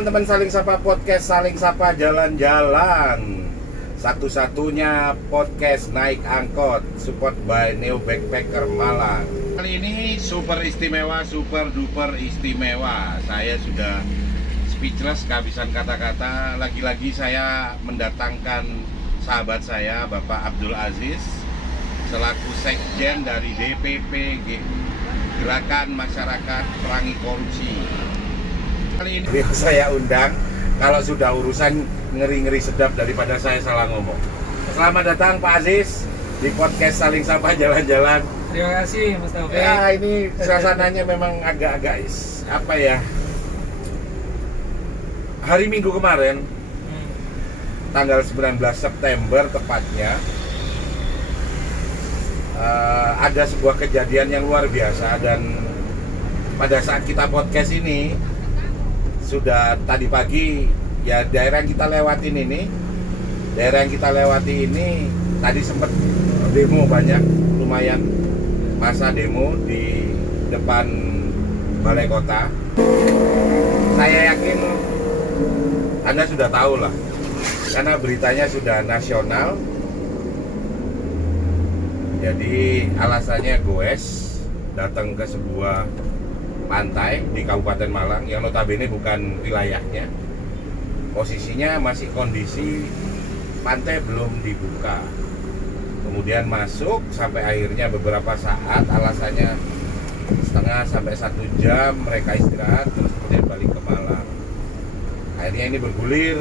teman-teman Saling Sapa Podcast, Saling Sapa Jalan-Jalan. Satu-satunya podcast naik angkot, support by Neo Backpacker Malang. Kali ini super istimewa, super duper istimewa. Saya sudah speechless, kehabisan kata-kata. Lagi-lagi saya mendatangkan sahabat saya, Bapak Abdul Aziz, selaku sekjen dari DPP Gerakan Masyarakat Perangi Korupsi. Kali ini saya undang, kalau sudah urusan ngeri-ngeri sedap daripada saya salah ngomong. Selamat datang Pak Aziz di podcast Saling Sapa Jalan-Jalan. Terima kasih Mas Taufik. Ya, ini suasananya memang agak-agak apa ya? Hari Minggu kemarin, tanggal 19 September tepatnya, ada sebuah kejadian yang luar biasa. Dan pada saat kita podcast ini, sudah tadi pagi, ya daerah yang kita lewati ini tadi sempat demo banyak, lumayan masa demo di depan balai kota. Saya yakin Anda sudah tahu lah, karena beritanya sudah nasional. Jadi alasannya goes datang ke sebuah pantai di Kabupaten Malang yang notabene bukan wilayahnya. Posisinya masih kondisi pantai belum dibuka. Kemudian masuk sampai akhirnya beberapa saat, alasannya setengah sampai 1 jam mereka istirahat, terus kemudian balik ke Malang. Akhirnya ini bergulir.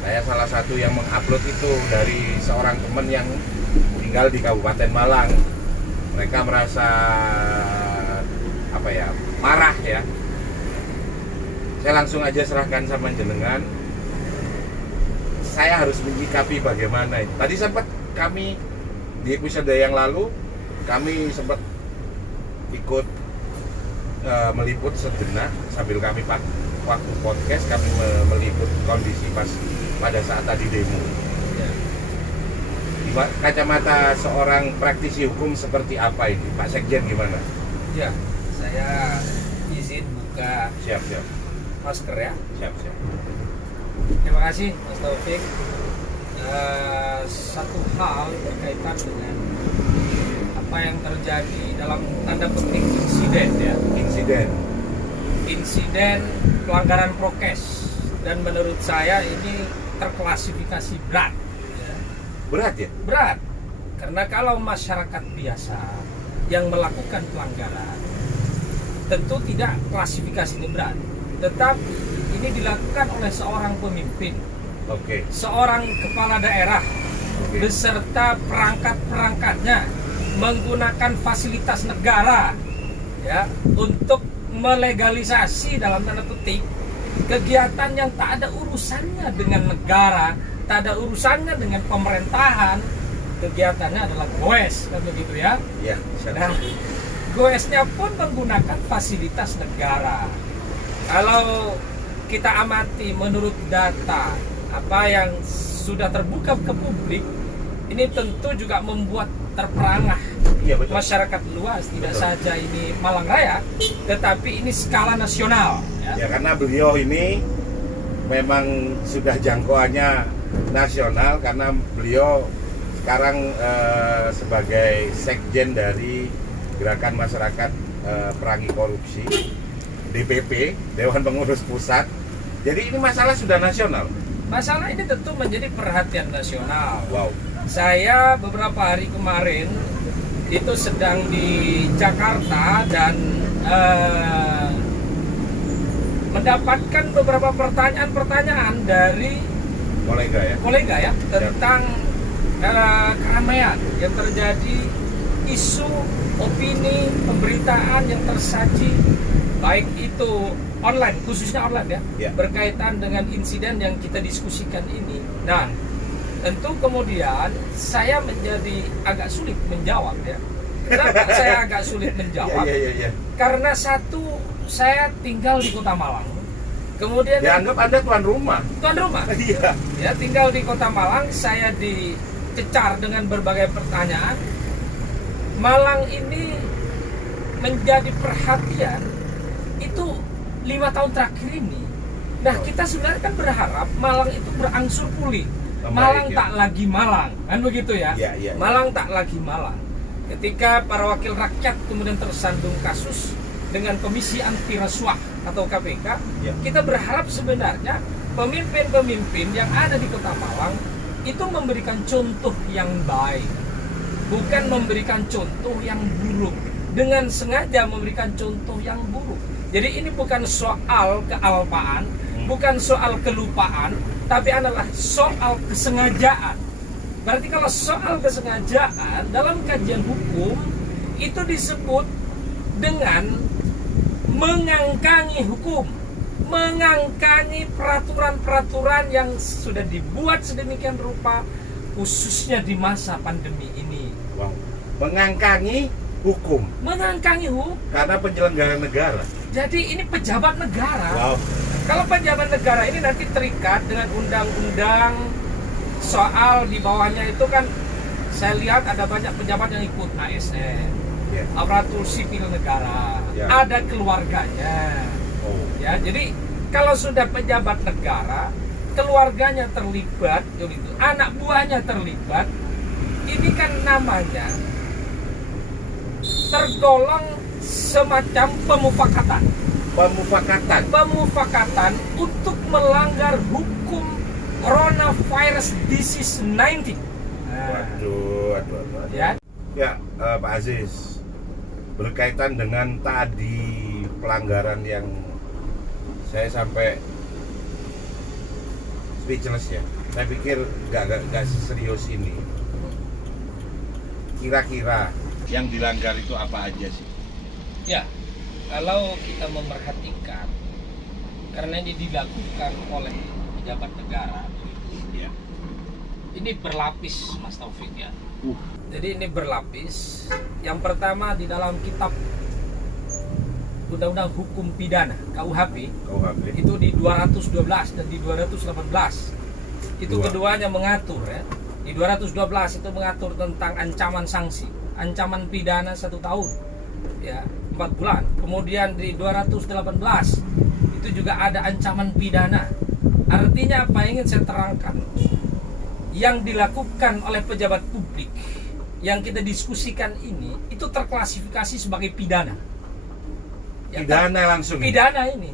Saya salah satu yang mengupload itu dari seorang teman yang tinggal di Kabupaten Malang. Mereka merasa marah ya. Saya langsung aja serahkan sama jenengan. Saya harus menyikapi bagaimana itu. Tadi sempat kami di episode yang lalu, kami sempat ikut meliput sejenak sambil kami waktu podcast, kami meliput kondisi pada saat tadi demo. Di kacamata seorang praktisi hukum seperti apa ini, Pak Sekjen, gimana? Ya, saya izin buka Siap. masker ya. Siap. Terima kasih Mas Taufik. Satu hal berkaitan dengan apa yang terjadi dalam tanda petik insiden ya. Insiden pelanggaran prokes, dan menurut saya ini terklasifikasi berat. Ya. Berat ya? Berat, karena kalau masyarakat biasa yang melakukan pelanggaran tentu tidak klasifikasi ini berat, tetapi ini dilakukan oleh seorang pemimpin, seorang kepala daerah, beserta perangkat-perangkatnya menggunakan fasilitas negara ya untuk melegalisasi dalam tanda petik kegiatan yang tak ada urusannya dengan negara, tak ada urusannya dengan pemerintahan. Kegiatannya adalah goes, kan begitu ya? Iya. Nah, goesnya pun menggunakan fasilitas negara. Kalau kita amati menurut data apa yang sudah terbuka ke publik, ini tentu juga membuat terperangah masyarakat luas, tidak saja ini Malang Raya, tetapi ini skala nasional. Ya, karena beliau ini memang sudah jangkauannya nasional, karena beliau sekarang sebagai sekjen dari Gerakan Masyarakat Perangi Korupsi, DPP, Dewan Pengurus Pusat. Jadi ini masalah sudah nasional. Masalah ini tentu menjadi perhatian nasional. Wow. Saya beberapa hari kemarin itu sedang di Jakarta dan mendapatkan beberapa pertanyaan dari kolega ya tentang keramaian yang terjadi, isu, opini, pemberitaan yang tersaji, baik itu online, khususnya online ya, berkaitan dengan insiden yang kita diskusikan ini. Nah, tentu kemudian saya menjadi agak sulit menjawab ya. Kenapa saya agak sulit menjawab? Karena satu, saya tinggal di Kota Malang. Kemudian dianggap Anda tuan rumah. Iya. Ya, tinggal di Kota Malang, saya dicecar dengan berbagai pertanyaan. Malang ini menjadi perhatian itu 5 tahun terakhir ini. Nah, kita sebenarnya kan berharap Malang itu berangsur pulih. Membaik, Malang ya. tak lagi Malang, kan begitu ya? Iya, iya. Malang tak lagi Malang. Ketika para wakil rakyat kemudian tersandung kasus dengan Komisi Anti Rasuah atau KPK, Ya. kita berharap sebenarnya pemimpin-pemimpin yang ada di Kota Malang itu memberikan contoh yang baik, bukan memberikan contoh yang buruk, dengan sengaja memberikan contoh yang buruk. Jadi ini bukan soal kealpaan, bukan soal kelupaan, tapi adalah soal kesengajaan. Berarti kalau soal kesengajaan dalam kajian hukum itu disebut dengan mengangkangi hukum, mengangkangi peraturan-peraturan yang sudah dibuat sedemikian rupa, khususnya di masa pandemi ini. Wow. Mengangkangi hukum Mengangkangi hukum. karena penyelenggara negara. Jadi ini pejabat negara. Wow. Kalau pejabat negara ini nanti terikat dengan undang-undang soal di bawahnya itu kan saya lihat ada banyak pejabat yang ikut ASN, Ya. aparatur sipil negara, Ya. ada keluarganya. Oh. Ya, jadi kalau sudah pejabat negara, keluarganya terlibat, gitu, anak buahnya terlibat, ini kan namanya tergolong semacam pemufakatan. Pemufakatan untuk melanggar hukum coronavirus disease 19. Waduh. Ya. Ya, Pak Aziz, berkaitan dengan tadi pelanggaran yang saya sampai speechless ya. Saya pikir nggak serius ini. Kira-kira yang dilanggar itu apa aja sih? Ya, kalau kita memperhatikan, karena ini dilakukan oleh pejabat negara, Ya. ini berlapis, Mas Taufik ya. Jadi ini berlapis. Yang pertama di dalam kitab Undang-Undang Hukum Pidana (KUHP) KUHP. itu di 212 dan di 218. Itu Dua. keduanya mengatur ya. Di 212 itu mengatur tentang ancaman sanksi, ancaman pidana 1 tahun, ya 4 bulan. Kemudian di 218 itu juga ada ancaman pidana. Artinya apa yang ingin saya terangkan? Yang dilakukan oleh pejabat publik yang kita diskusikan ini itu terklasifikasi sebagai pidana. Ya, Pidana langsung. pidana ini.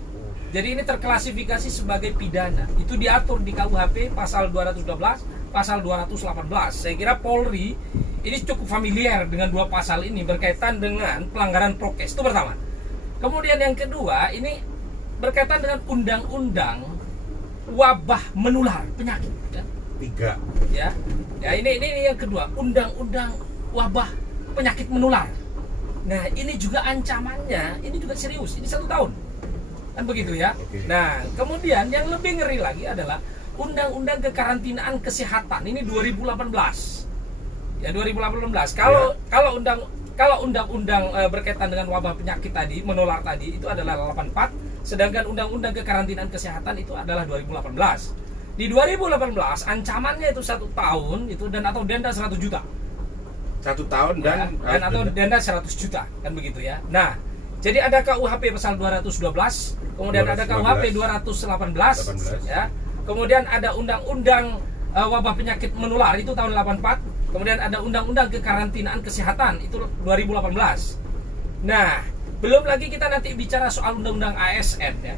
Jadi ini terklasifikasi sebagai pidana. Itu diatur di KUHP pasal 212, pasal 218. Saya kira Polri ini cukup familiar dengan dua pasal ini berkaitan dengan pelanggaran prokes. Itu pertama. Kemudian yang kedua, ini berkaitan dengan undang-undang wabah menular penyakit. Ya. 3. Ya ini yang kedua, undang-undang wabah penyakit menular. Nah ini juga ancamannya, ini juga serius, ini 1 tahun, kan begitu ya. Oke. Nah kemudian yang lebih ngeri lagi adalah undang-undang kekarantinaan kesehatan, ini 2018. Ya 2018. Kalau undang-undang berkaitan dengan wabah penyakit tadi, menular tadi itu adalah 84, sedangkan undang-undang kekarantinaan kesehatan itu adalah 2018. Di 2018 ancamannya itu 1 tahun itu dan atau denda 100 juta. 1 tahun dan Atau denda 100 juta, kan begitu ya. Nah, jadi ada KUHP pasal 212, kemudian ada KUHP 218 ya. Kemudian ada undang-undang wabah penyakit menular itu tahun 84, kemudian ada undang-undang kekarantinaan kesehatan itu 2018. Nah, belum lagi kita nanti bicara soal undang-undang ASN ya.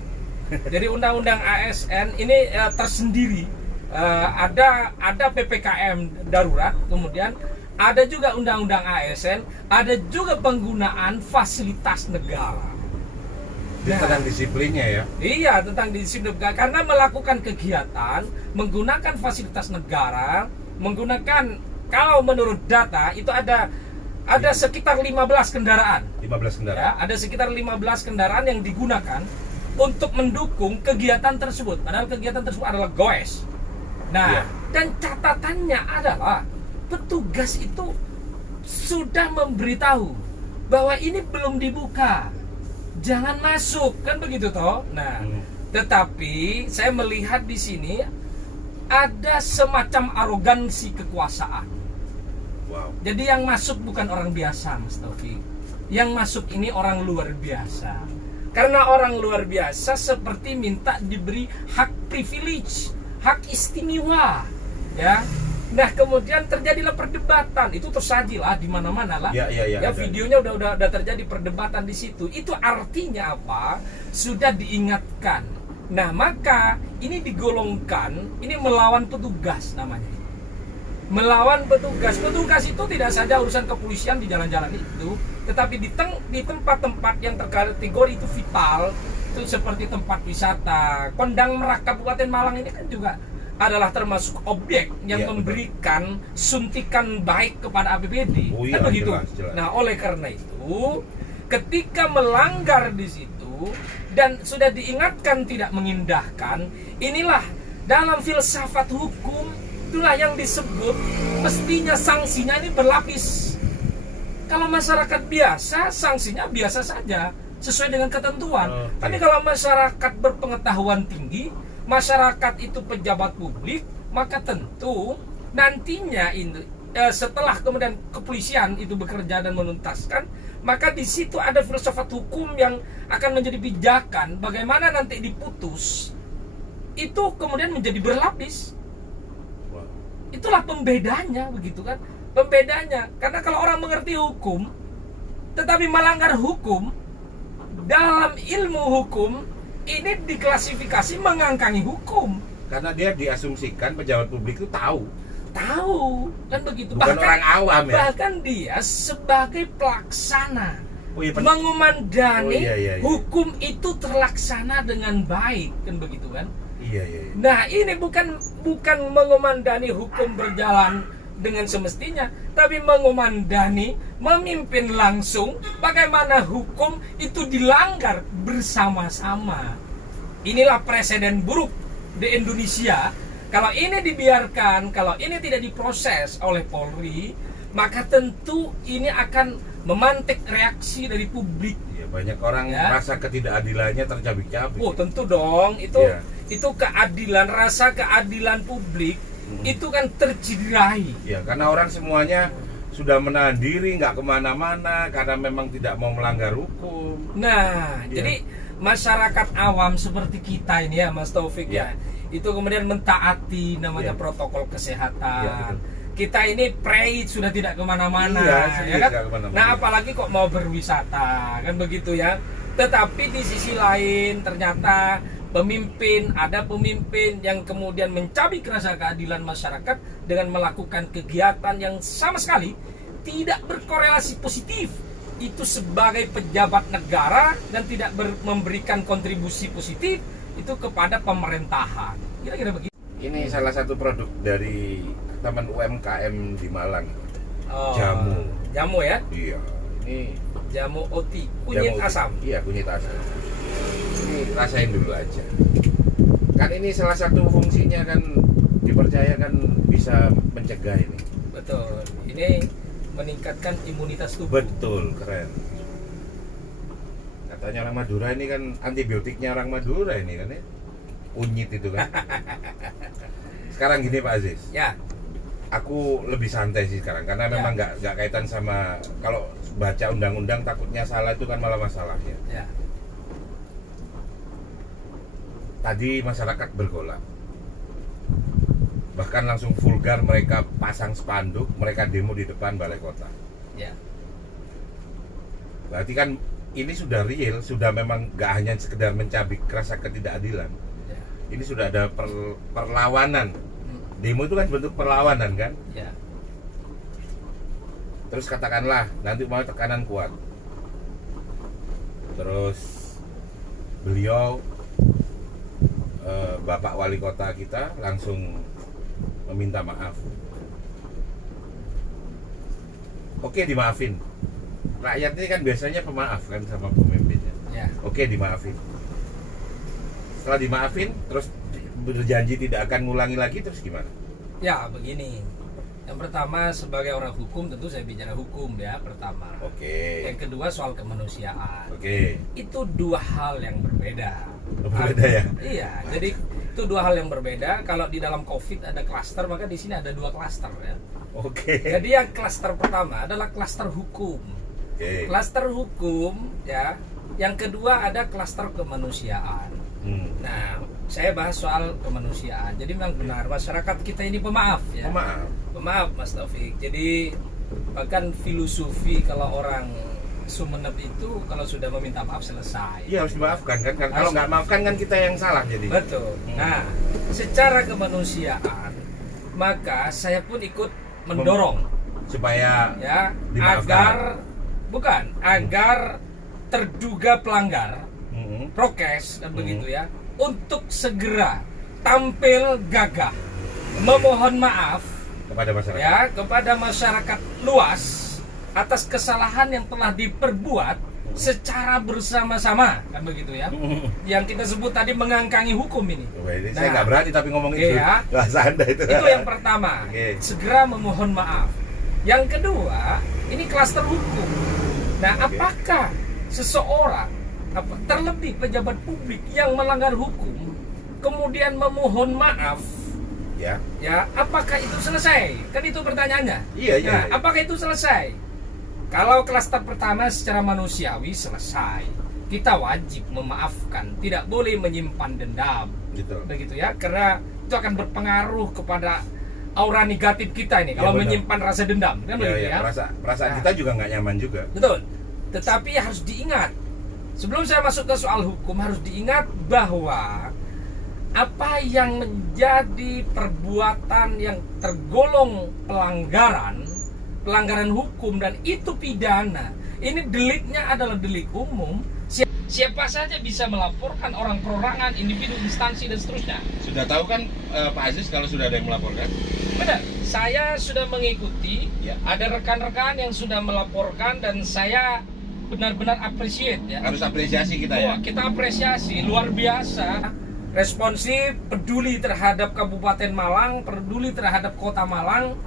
Jadi undang-undang ASN ini tersendiri, ada PPKM darurat, kemudian ada juga undang-undang ASN, ada juga penggunaan fasilitas negara. tentang disiplinnya ya. Iya, tentang disiplin negara, karena melakukan kegiatan menggunakan fasilitas negara, menggunakan, kalau menurut data itu ada sekitar 15 kendaraan. 15 kendaraan. Ya, ada sekitar 15 kendaraan yang digunakan untuk mendukung kegiatan tersebut. Padahal kegiatan tersebut adalah goes. Nah, Iya. dan catatannya adalah petugas itu sudah memberitahu bahwa ini belum dibuka, jangan masuk, kan begitu toh. Nah, tetapi saya melihat di sini ada semacam arogansi kekuasaan. Wow. Jadi yang masuk bukan orang biasa, Mas Taufik. Yang masuk ini orang luar biasa. Karena orang luar biasa seperti minta diberi hak privilege, hak istimewa, ya. Nah, kemudian terjadilah perdebatan. Itu tersajilah di mana-mana lah. Ya, videonya udah terjadi perdebatan di situ. Itu artinya apa? Sudah diingatkan. Nah, maka ini digolongkan, ini melawan petugas namanya. Melawan petugas. Petugas itu tidak saja urusan kepolisian di jalan-jalan itu, tetapi di tempat-tempat yang terkategori itu vital, itu seperti tempat wisata. Kondang Merak Kabupaten Malang ini kan juga adalah termasuk objek yang memberikan suntikan baik kepada APBD. Kan begitu. Jelas. Nah, oleh karena itu, ketika melanggar di situ dan sudah diingatkan tidak mengindahkan, inilah dalam filsafat hukum itulah yang disebut mestinya sanksinya ini berlapis. Kalau masyarakat biasa, sanksinya biasa saja sesuai dengan ketentuan. Tapi kalau masyarakat berpengetahuan tinggi, masyarakat itu pejabat publik, maka tentu nantinya setelah kemudian kepolisian itu bekerja dan menuntaskan, maka di situ ada filsafat hukum yang akan menjadi pijakan bagaimana nanti diputus itu kemudian menjadi berlapis. Itulah pembedanya, begitu kan? Pembedanya, karena kalau orang mengerti hukum tetapi melanggar hukum, dalam ilmu hukum ini diklasifikasi mengangkangi hukum. Karena dia diasumsikan pejabat publik itu tahu kan begitu. Bukan orang awam ya. Bahkan dia sebagai pelaksana mengumandani hukum itu terlaksana dengan baik, kan begitu kan? Iya. Nah, ini bukan mengumandani hukum berjalan dengan semestinya, tapi mengumandani, memimpin langsung bagaimana hukum itu dilanggar bersama-sama. Inilah presiden buruk di Indonesia. Kalau ini dibiarkan, kalau ini tidak diproses oleh Polri, maka tentu ini akan memantik reaksi dari publik. Ya, banyak orang merasa ketidakadilannya tercabik-cabik. Oh, tentu dong. Itu keadilan, rasa keadilan publik itu kan tercederai. Ya, karena orang semuanya sudah menahan diri, nggak kemana-mana karena memang tidak mau melanggar hukum. Nah, jadi masyarakat awam seperti kita ini ya, Mas Taufik ya, itu kemudian mentaati namanya protokol kesehatan. Kita ini pride sudah tidak kemana-mana, ya kan? Nah, apalagi kok mau berwisata, kan begitu ya. Tetapi di sisi lain ternyata ada pemimpin yang kemudian mencabik rasa keadilan masyarakat dengan melakukan kegiatan yang sama sekali tidak berkorelasi positif itu sebagai pejabat negara dan tidak memberikan kontribusi positif itu kepada pemerintahan. Kira-kira begitu. Ini salah satu produk dari Taman UMKM di Malang. Jamu ya? Iya. Ini jamu oti, kunyit asam. Iya, kunyit asam. Ini rasain dulu aja. Kan ini salah satu fungsinya kan dipercaya kan bisa mencegah ini. Betul. Ini meningkatkan imunitas tubuh. Betul, keren. Katanya orang Madura ini kan antibiotiknya orang Madura ini kan ya. Kunyit itu kan. Sekarang gini Pak Aziz. Ya. Aku lebih santai sih sekarang karena memang nggak kaitan sama kalau baca undang-undang takutnya salah itu kan malah masalahnya. Ya. Tadi masyarakat bergolak, bahkan langsung vulgar mereka pasang spanduk, mereka demo di depan balai kota. Ya. Berarti kan ini sudah real, sudah memang nggak hanya sekedar mencabik rasa ketidakadilan. Ya. Ini sudah ada perlawanan. Demo itu kan bentuk perlawanan kan? Ya. Terus katakanlah nanti mau tekanan kuat. Terus beliau Bapak Wali Kota kita langsung meminta maaf. Oke, dimaafin. Rakyat ini kan biasanya pemaaf kan sama pemimpinnya. Ya. Oke, dimaafin. Setelah dimaafin, terus berjanji tidak akan ngulangi lagi, terus gimana? Ya, begini. Yang pertama, sebagai orang hukum tentu saya bicara hukum ya, pertama. Oke. Yang kedua soal kemanusiaan. Oke. Itu dua hal yang berbeda. Berbeda ya? Iya, jadi itu dua hal yang berbeda. Kalau di dalam COVID ada klaster, maka di sini ada dua klaster ya. Oke. Jadi yang klaster pertama adalah klaster hukum. Oke. Klaster hukum ya, Yang kedua ada klaster kemanusiaan. Nah, saya bahas soal kemanusiaan. Jadi memang benar masyarakat kita ini pemaaf ya. Pemaaf Mas Taufik. Jadi bahkan filosofi kalau orang Sumeneb itu kalau sudah meminta maaf selesai. Iya, harus dimaafkan kan. Kalau nggak maafkan kan kita yang salah jadi. Betul. Nah, secara kemanusiaan maka saya pun ikut mendorong supaya ya dimaafkan. agar terduga pelanggar prokes dan begitu ya untuk segera tampil gagah memohon maaf kepada masyarakat. ya kepada masyarakat luas atas kesalahan yang telah diperbuat secara bersama-sama kan begitu ya. Yang kita sebut tadi mengangkangi hukum ini. Saya nggak berani tapi ngomong itu. Ya, bahasa Anda itu. Itu yang pertama. Segera memohon maaf. Yang kedua, ini klaster hukum. Nah, apakah seseorang terlebih pejabat publik yang melanggar hukum kemudian memohon maaf? Ya, apakah itu selesai? Kan itu pertanyaannya. Iya. Apakah itu selesai? Kalau klaster pertama secara manusiawi selesai. Kita wajib memaafkan, tidak boleh menyimpan dendam. Begitu ya, karena itu akan berpengaruh kepada aura negatif kita ini kalau menyimpan rasa dendam kan begitu ya. Perasaan kita juga nggak nyaman juga. Betul. Tetapi harus diingat. Sebelum saya masuk ke soal hukum harus diingat bahwa apa yang menjadi perbuatan yang tergolong pelanggaran hukum dan itu pidana. Ini deliknya adalah delik umum. Siapa saja bisa melaporkan orang perorangan, individu, instansi dan seterusnya. Sudah tahu kan Pak Aziz kalau sudah ada yang melaporkan? Benar. Saya sudah mengikuti. Ada rekan-rekan yang sudah melaporkan dan saya benar-benar appreciate ya. Harus apresiasi kita ya. Kita apresiasi luar biasa. Responsif, peduli terhadap Kabupaten Malang, peduli terhadap Kota Malang,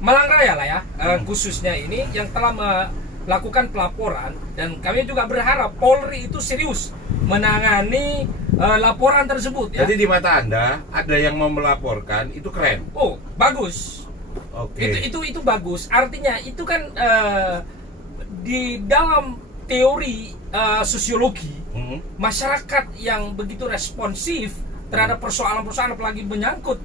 Malang Raya lah ya, khususnya ini yang telah melakukan pelaporan dan kami juga berharap Polri itu serius menangani laporan tersebut ya. Jadi di mata Anda ada yang mau melaporkan itu keren. Oh, bagus. Oke. Itu bagus. Artinya itu kan di dalam teori sosiologi masyarakat yang begitu responsif terhadap persoalan-persoalan apalagi menyangkut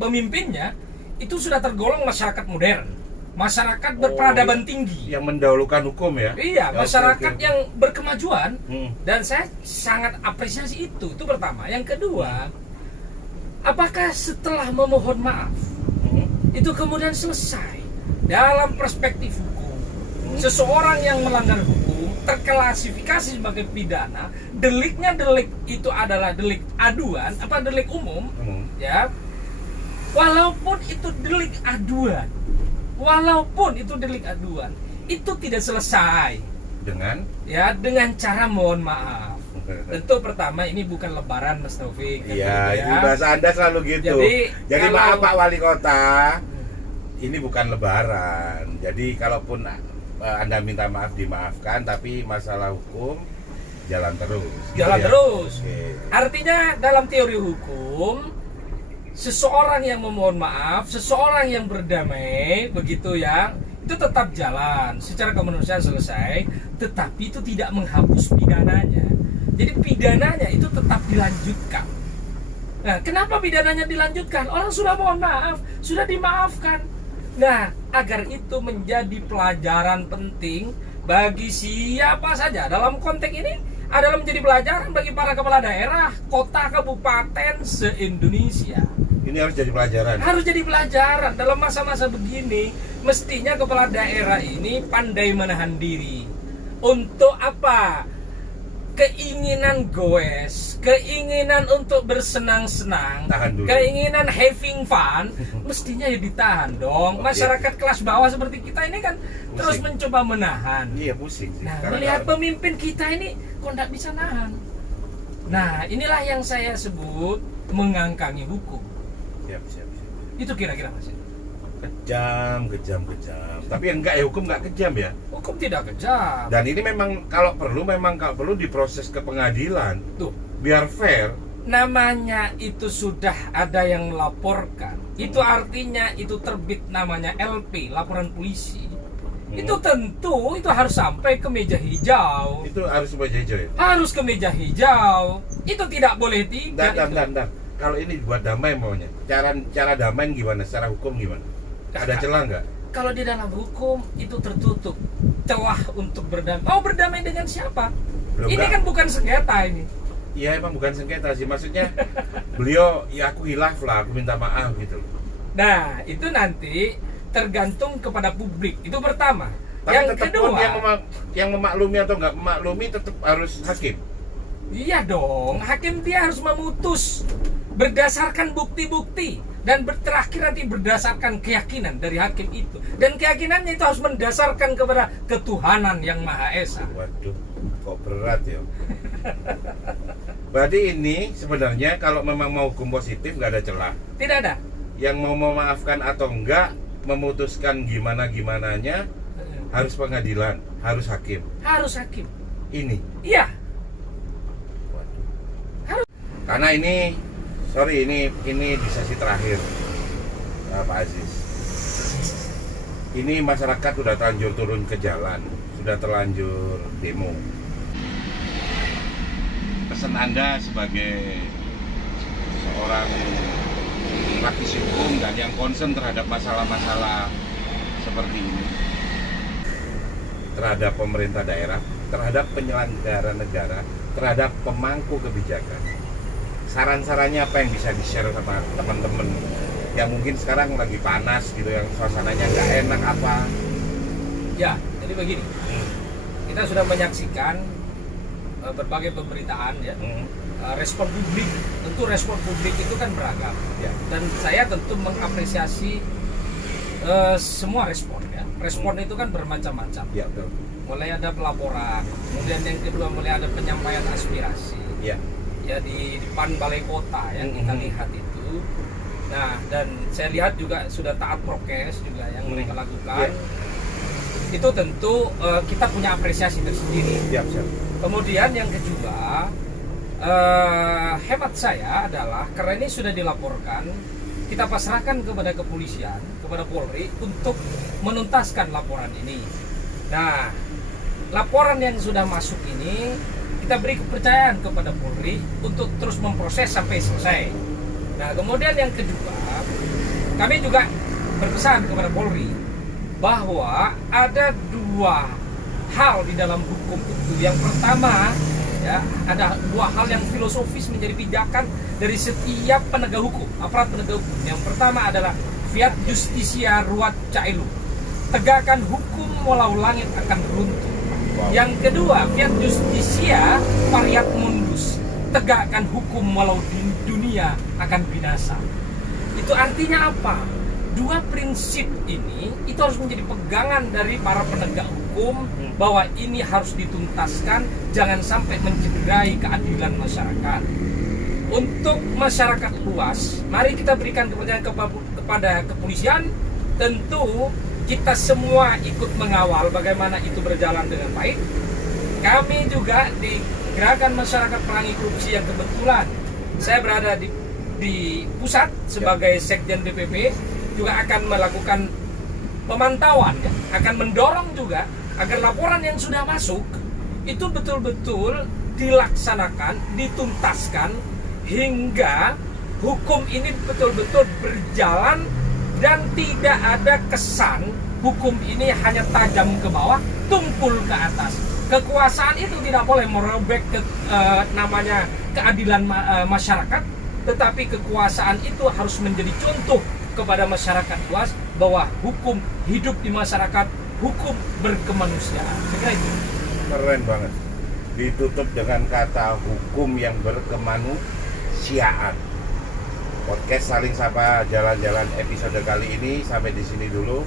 pemimpinnya itu sudah tergolong masyarakat modern, masyarakat berperadaban tinggi yang mendahulukan hukum ya. Iya, masyarakat yang berkemajuan dan saya sangat apresiasi itu pertama. Yang kedua, apakah setelah memohon maaf itu kemudian selesai? Dalam perspektif hukum, seseorang yang melanggar hukum terklasifikasi sebagai pidana, deliknya delik itu adalah delik aduan, delik umum, ya. Walaupun itu delik aduan, itu tidak selesai dengan cara mohon maaf. Tentu pertama ini bukan lebaran Mas Taufik. Iya, itu bahasa Anda selalu gitu. Jadi maaf Pak Wali Kota, ini bukan lebaran. Jadi kalaupun Anda minta maaf dimaafkan, tapi masalah hukum jalan terus. Terus. Artinya dalam teori hukum seseorang yang memohon maaf, seseorang yang berdamai, begitu ya, itu tetap jalan secara kemanusiaan selesai, tetapi itu tidak menghapus pidananya. Jadi pidananya itu tetap dilanjutkan. Nah, kenapa pidananya dilanjutkan? Orang sudah mohon maaf, sudah dimaafkan. Nah, agar itu menjadi pelajaran penting bagi siapa saja dalam konteks ini adalah menjadi pelajaran bagi para kepala daerah, kota, kabupaten se-Indonesia. Ini harus jadi pelajaran. Harus jadi pelajaran dalam masa-masa begini. Mestinya kepala daerah ini pandai menahan diri. Untuk apa? Keinginan goes, keinginan untuk bersenang-senang, keinginan having fun, mestinya ya ditahan dong. Masyarakat kelas bawah seperti kita ini kan pusing. Terus mencoba menahan. Iya, pusing sih. Nah, melihat pemimpin kita ini kok nggak bisa nahan. Nah, inilah yang saya sebut mengangkangi hukum. Siap. Itu kira-kira Mas. Kejam. Tapi enggak ya, hukum enggak kejam ya. Hukum tidak kejam. Dan ini memang kalau perlu diproses ke pengadilan. Tuh, biar fair. Namanya itu sudah ada yang melaporkan. Itu artinya itu terbit namanya LP, laporan polisi. itu tentu itu harus sampai ke meja hijau. Itu harus meja hijau ya? Harus ke meja hijau. Itu tidak boleh tidak. Dan. Kalau ini buat damai maunya. Cara damai gimana? Secara hukum gimana? Ada celah nggak? Kalau di dalam hukum itu tertutup celah untuk berdamai. Mau berdamai dengan siapa? Belum Ini nggak? kan bukan sengketa ini. Iya emang bukan sengketa sih. Maksudnya beliau ya aku hilaf lah, aku minta maaf gitu. Nah, itu nanti tergantung kepada publik. Itu pertama. Tapi Yang tetap kedua, yang memaklumi atau nggak memaklumi tetap harus hakim. iya dong, hakim dia harus memutus berdasarkan bukti-bukti dan terakhir nanti berdasarkan keyakinan dari hakim itu. Dan keyakinannya itu harus mendasarkan kepada ketuhanan yang Maha Esa. Waduh, kok berat ya. Berarti ini sebenarnya kalau memang mau hukum positif nggak ada celah. Tidak ada. Yang mau memaafkan atau enggak, memutuskan gimana-gimananya harus pengadilan, harus hakim. Harus hakim. Ini. Iya. Waduh. Harus. Karena ini, sorry ini di sesi terakhir, Pak Aziz. Ini masyarakat sudah terlanjur turun ke jalan, sudah terlanjur demo. Pesan Anda sebagai seorang praktisi hukum dan yang concern terhadap masalah-masalah seperti ini, terhadap pemerintah daerah, terhadap penyelenggara negara, terhadap pemangku kebijakan, saran-sarannya apa yang bisa di-share sama teman-teman yang mungkin sekarang lagi panas gitu, yang suasananya nggak enak apa? Ya, jadi begini. Kita sudah menyaksikan berbagai pemberitaan ya. Respon publik, tentu respon publik itu kan beragam Ya. dan saya tentu mengapresiasi semua respon ya. Respon itu kan bermacam-macam. Ya betul. Mulai ada pelaporan, kemudian yang kedua mulai ada penyampaian aspirasi. Ya. Ya di depan balai kota ya kita lihat itu. Nah, dan saya lihat juga sudah taat prokes juga yang mereka lakukan. Itu tentu kita punya apresiasi tersendiri. Ya, siap. Kemudian yang kedua, hemat saya adalah karena ini sudah dilaporkan, kita pasrahkan kepada kepolisian, kepada Polri untuk menuntaskan laporan ini. Nah, laporan yang sudah masuk ini kita beri kepercayaan kepada Polri untuk terus memproses sampai selesai. Nah, kemudian yang kedua, kami juga berpesan kepada Polri bahwa ada dua hal di dalam hukum itu. Yang pertama, ya, ada dua hal yang filosofis menjadi pijakan dari setiap penegak hukum, aparat penegak hukum. Yang pertama adalah fiat justisia ruat caelu, tegakkan hukum walau langit akan runtuh. Yang kedua, fiat justisia variat mundus, tegakkan hukum walau dunia akan binasa. Itu artinya apa? Dua prinsip ini itu harus menjadi pegangan dari para penegak hukum bahwa ini harus dituntaskan, jangan sampai mencederai keadilan masyarakat. Untuk masyarakat luas, mari kita berikan kepercayaan kepada kepolisian. Tentu kita semua ikut mengawal bagaimana itu berjalan dengan baik. Kami juga di Gerakan Masyarakat Perangi Korupsi yang kebetulan saya berada di pusat sebagai Sekjen DPP juga akan melakukan pemantauan ya, akan mendorong juga agar laporan yang sudah masuk itu betul-betul dilaksanakan, dituntaskan hingga hukum ini betul-betul berjalan dan tidak ada kesan hukum ini hanya tajam ke bawah, tumpul ke atas. Kekuasaan itu tidak boleh merobek namanya keadilan masyarakat, tetapi kekuasaan itu harus menjadi contoh kepada masyarakat luas bahwa hukum hidup di masyarakat, hukum berkemanusiaan. Saya kira itu. Keren banget. Ditutup dengan kata hukum yang berkemanusiaan. Podcast Saling Sapa Jalan-Jalan episode kali ini sampai di sini dulu.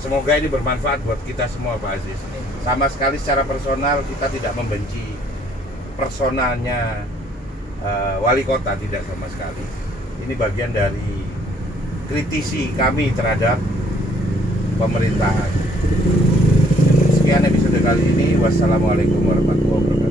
Semoga ini bermanfaat buat kita semua, Pak Aziz. Sama sekali secara personal kita tidak membenci personalnya wali kota, tidak sama sekali. Ini bagian dari kritisi kami terhadap pemerintahan. Sekian episode kali ini. Wassalamualaikum warahmatullahi wabarakatuh.